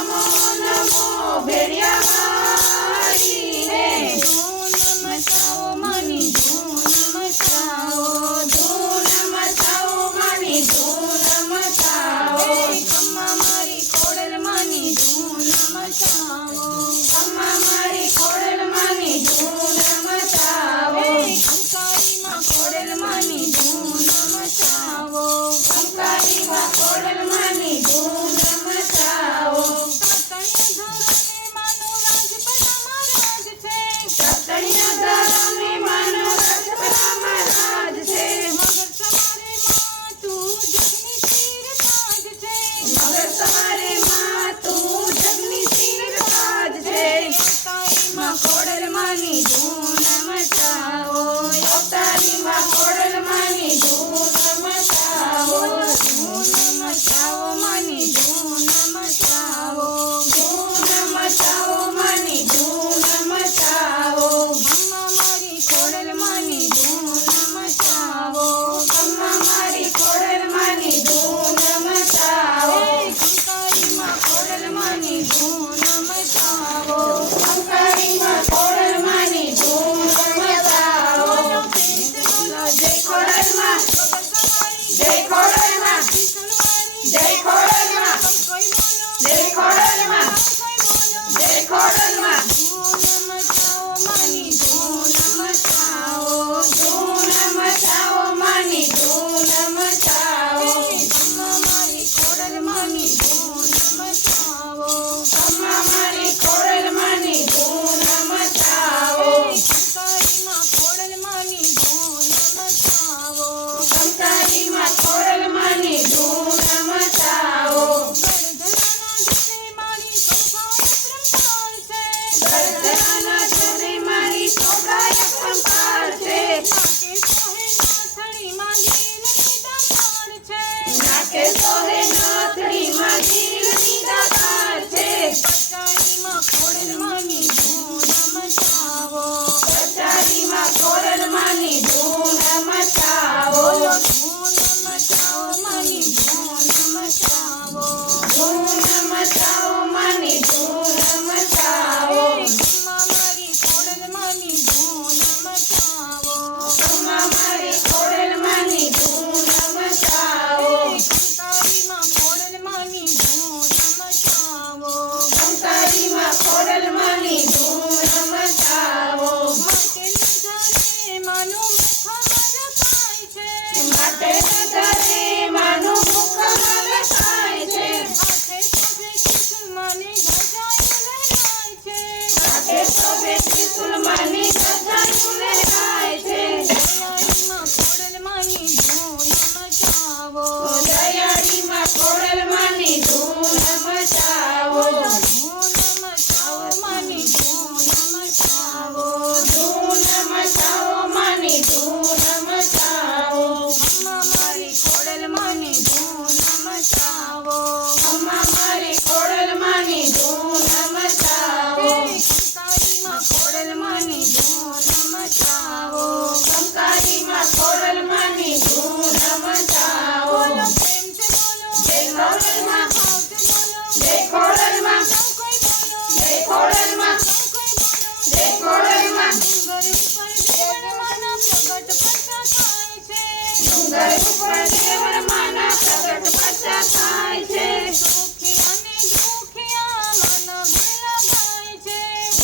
નમો નમો ભેડિયાવાળી હે ધૂન મચાવો માની ધૂન મચાવો ધૂન મચાવો માની ધૂન મચાવો ખમ્મા મારી ખોડલ માની ધૂન મચાવો ખમ્મા મારી ખોડલ માની ધૂન મચાવો કંકારીમાં ખોડલ માની ધૂન મચાવો કંકારીમાં ખોડલ માની ધૂન મચાવો સતણિયા ધરમે માનો રાજપરામાં રાજ છે મગર સવારે માં તું જગની શિર તાજ છે અવતારીમાં ખોડલ માની ધૂન મચાવો અવતારીમાં ખોડલ માની ધૂન મચાવો ધૂન મચાવો માની ધૂન મચાવો ધૂન મચાવો માની ધૂન મચાવો ખમ્મા મારી ખોડલ માની ધૂન મચાવો ખમ્મા મારી ખોડલ માની ધૂન મચાવો કંકારીમાં ખોડલ માની ધૂન મચાવો કંકારીમાં ખોડલ માની ધૂન મચાવો જય ખોડલમાં જય ખોડલમાં જય ખોડલમાં જય ખોડલમાં જય ખોડલમાં ધૂન મચાવો માની ધૂન મચાવો ધૂન મચાવો માની ધૂન મચાવો ખમ્મા મારી ખોડલ માની ધૂન મચાવો ખમ્મા મારી ખોડલ માની ધૂન મચાવો કંકારીમાં ખોડલ માની ધૂન મચાવો કંકારીમાં ખોડલ માની ધૂન મચાવો ગરદનાના જોરે મારી શોભાય અપરંપાર છે નાકે સોહે નાથડીમાં ધીરની દાતાર છે કચારીમાં ખોડલ માની ધૂન મચાવો કચારીમાં ખોડલ માની ધૂન મચાવો ધૂન મચાવો માની ધૂન મચાવો ધૂન મચાવો માની ધૂન મચાવો ખમ્મા મારી ખોડલ માની ધૂન મચાવો ખમ્મા મારી ખોડલ માની ધૂન મચાવો કંકારીમાં ખોડલ માની ધૂન મચાવો કંકારીમાં ખોડલ માની ધૂન મચાવો માટે નજરે માનું મુખ લખાય છે હાથે શોભે ત્રિશુલ માની ગજાયું લહેરાય છે દયાળીમાં ખોડલ માની ધૂન મચાવો દયાળીમાં ખોડલ માની ધૂન મચાવો ધૂન મચાવો માની ધૂન મચાવો ધૂન મચાવો માની ધૂન મચાવો ખમ્મા મારી ખોડલ માની ધૂન મચાવો ખમ્મા મારી ખોડલ માની ધૂન મચાવો કંકારીમાં ખોડલ માની ધૂન મચાવો કંકારીમાં ખોડલ માની ધૂન મચાવો જય ખોડલમાં જય ખોડલમાં જય ખોડલમાં જય ખોડલમાં ડુંગર ઉપર દેવર માના પ્રગટ પચ્ચા થાય છે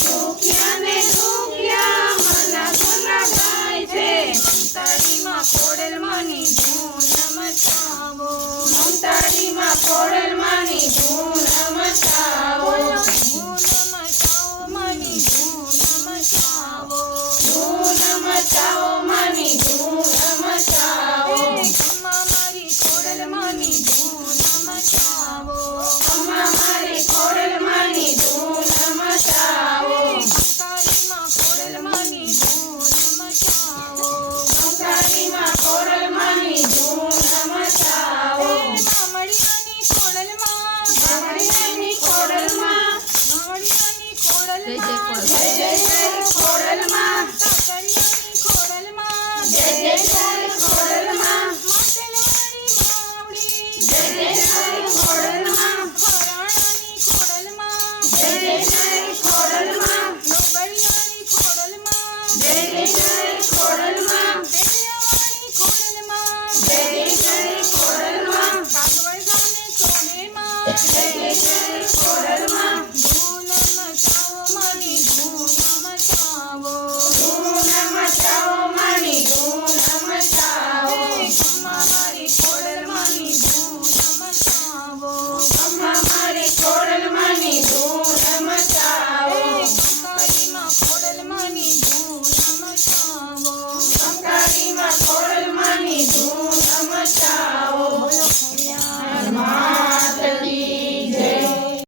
દુખિયા ને દુખિયા મન ભૂલા ગાય છે મમતાડીમાં ખોડલ માની ધૂન મચાવો મમતાડીમાં ખોડલ માની ધૂન મચાવો ધૂન મચાવો માની ધૂન મચાવો ધૂન મચાવો માની ધૂન મચાવો ખમ્મા મારી ખોડલ માની ધૂન મચાવો ખમ્મા મારી ખોડલ માની ધૂન મચાવો કંકારીમાં ખોડલ માની ધૂન મચાવો કંકારીમાં ખોડલ માની ધૂન મચાવો મામડિયાની ખોડલમાં મામડિયાની ખોડલમાં મામડિયાની ખોડલમાં જય જય ખોડલમાં કાકડિયાની ખોડલમાં જય જય ખોડલમાં